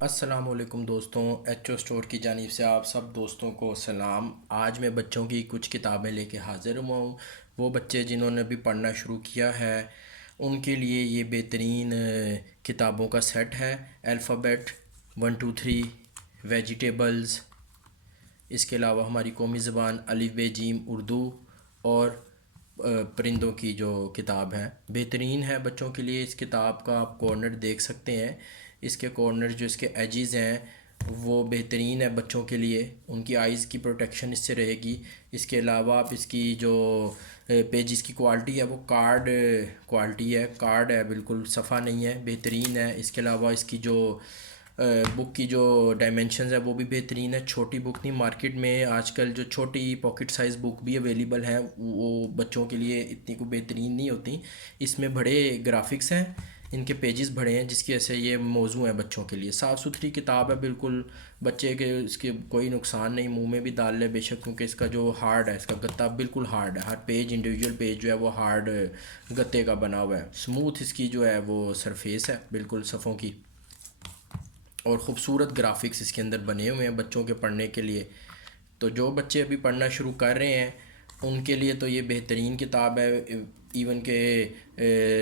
السلام علیکم دوستوں، ایچ او اسٹور کی جانب سے آپ سب دوستوں کو سلام۔ آج میں بچوں کی کچھ کتابیں لے کے حاضر ہوا ہوں۔ وہ بچے جنہوں نے ابھی پڑھنا شروع کیا ہے ان کے لیے یہ بہترین کتابوں کا سیٹ ہے۔ الفابیٹ 1 2 3، ویجیٹیبلز، اس کے علاوہ ہماری قومی زبان الف ب ج اردو اور پرندوں کی جو کتاب ہے بہترین ہے بچوں کے لیے۔ اس کتاب کا آپ کارنر دیکھ سکتے ہیں، اس کے کارنر جو اس کے ایجز ہیں وہ بہترین ہے بچوں کے لیے، ان کی آئیز کی پروٹیکشن اس سے رہے گی۔ اس کے علاوہ آپ اس کی جو پیجز کی کوالٹی ہے وہ کارڈ کوالٹی ہے، کارڈ ہے، بالکل صفحہ نہیں ہے، بہترین ہے۔ اس کے علاوہ اس کی جو بک کی جو ڈائمنشنز ہے وہ بھی بہترین ہے، چھوٹی بک نہیں۔ مارکیٹ میں آج کل جو چھوٹی پاکٹ سائز بک بھی اویلیبل ہیں وہ بچوں کے لیے اتنی کو بہترین نہیں ہوتی، اس میں بڑے گرافکس ہیں، ان کے پیجز بڑے ہیں جس کی وجہ سے یہ موزوں ہے بچوں کے لیے۔ صاف ستھری کتاب ہے بالکل، بچے کے اس کے کوئی نقصان نہیں، منہ میں بھی ڈال لے بے شک، کیونکہ اس کا جو ہارڈ ہے، اس کا گتا بالکل ہارڈ ہے، ہر پیج انڈیویجول پیج جو ہے وہ ہارڈ گتے کا بنا ہوا ہے۔ سموتھ اس کی جو ہے وہ سرفیس ہے بالکل صفوں کی، اور خوبصورت گرافکس اس کے اندر بنے ہوئے ہیں بچوں کے پڑھنے کے لیے۔ تو جو بچے ابھی پڑھنا شروع کر رہے ہیں ان کے لیے تو یہ بہترین کتاب ہے۔ ایون کہ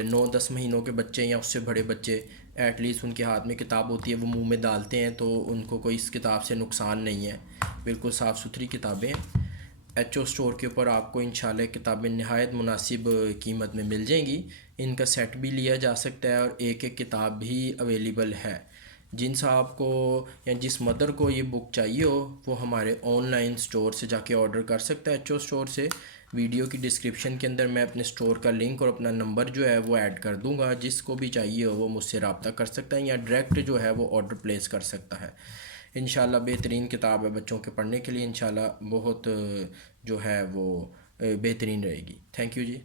9 10 مہینوں کے بچے یا اس سے بڑے بچے ایٹ لیسٹ ان کے ہاتھ میں کتاب ہوتی ہے، وہ منہ میں ڈالتے ہیں تو ان کو کوئی اس کتاب سے نقصان نہیں ہے، بالکل صاف ستھری کتابیں ہیں۔ ایچ او اسٹور کے اوپر آپ کو انشاءاللہ کتابیں نہایت مناسب قیمت میں مل جائیں گی، ان کا سیٹ بھی لیا جا سکتا ہے اور ایک ایک کتاب بھی اویلیبل ہے۔ جن صاحب کو یا جس مدر کو یہ بک چاہیے ہو وہ ہمارے آن لائن سٹور سے جا کے آرڈر کر سکتا ہے، ایچ او اسٹور سے۔ ویڈیو کی ڈسکرپشن کے اندر میں اپنے سٹور کا لنک اور اپنا نمبر جو ہے وہ ایڈ کر دوں گا، جس کو بھی چاہیے ہو وہ مجھ سے رابطہ کر سکتا ہے یا ڈائریکٹ جو ہے وہ آرڈر پلیس کر سکتا ہے۔ انشاءاللہ بہترین کتاب ہے بچوں کے پڑھنے کے لیے، انشاءاللہ بہت جو ہے وہ بہترین رہے گی۔ Thank you G.